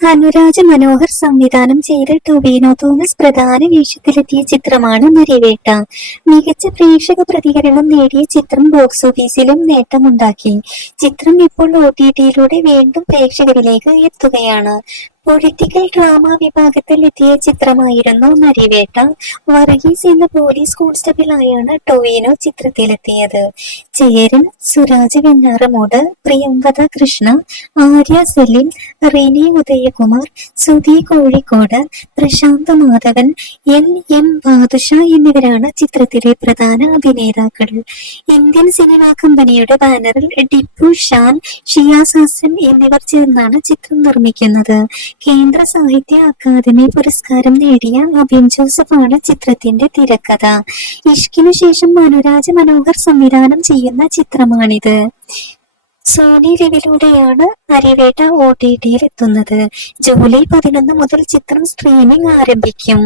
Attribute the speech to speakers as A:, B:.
A: അനുരാജ് മനോഹർ സംവിധാനം ചെയ്ത ടൊവിനോ തോമസ് പ്രധാന വേഷത്തിലെത്തിയ ചിത്രമാണ് നരിവേട്ട മികച്ച പ്രേക്ഷക പ്രതികരണം നേടിയ ചിത്രം ബോക്സ് ഓഫീസിലും നേട്ടമുണ്ടാക്കി. ചിത്രം ഇപ്പോൾ ഒ ടി ടിയിലൂടെ വീണ്ടും പ്രേക്ഷകരിലേക്ക് എത്തുകയാണ്. പൊളിറ്റിക്കൽ ഡ്രാമ വിഭാഗത്തിൽ എത്തിയ ചിത്രമായിരുന്നു നരിവേട്ട. വർഗീസ് എന്ന പോലീസ് കോൺസ്റ്റബിളായാണ് ടൊവിനോ ചിത്രത്തിലെത്തിയത്. ചേരൻ സുരാജ് വെഞ്ഞാറമൂട് പ്രിയങ്കത കൃഷ്ണ ആര്യ സലീം റിനി ഉദയകുമാർ സുധി കോഴിക്കോട് പ്രശാന്ത് മാധവൻ എൻ എം ബാദുഷ എന്നിവരാണ് ചിത്രത്തിലെ പ്രധാന അഭിനേതാക്കൾ. ഇന്ത്യൻ സിനിമാ കമ്പനിയുടെ ബാനറിൽ ഡിപ്പു ഷാൻ ഷിയാസ് ഹസൻ എന്നിവർ ചേർന്നാണ് ചിത്രം നിർമ്മിക്കുന്നത്. കേന്ദ്ര സാഹിത്യ അക്കാദമി പുരസ്കാരം നേടിയ അബിൻ ജോസഫ് ആണ് ചിത്രത്തിന്റെ തിരക്കഥ. ഇഷ്കിനു ശേഷം മനോരാജ മനോഹർ സംവിധാനം ചെയ്യുന്ന ചിത്രമാണിത്. സോണി ലിവിലൂടെയാണ് അരിവേട്ട ഒ ടി ടിയിൽ എത്തുന്നത്. ജൂലൈ പതിനൊന്ന് മുതൽ ചിത്രം സ്ട്രീമിംഗ് ആരംഭിക്കും.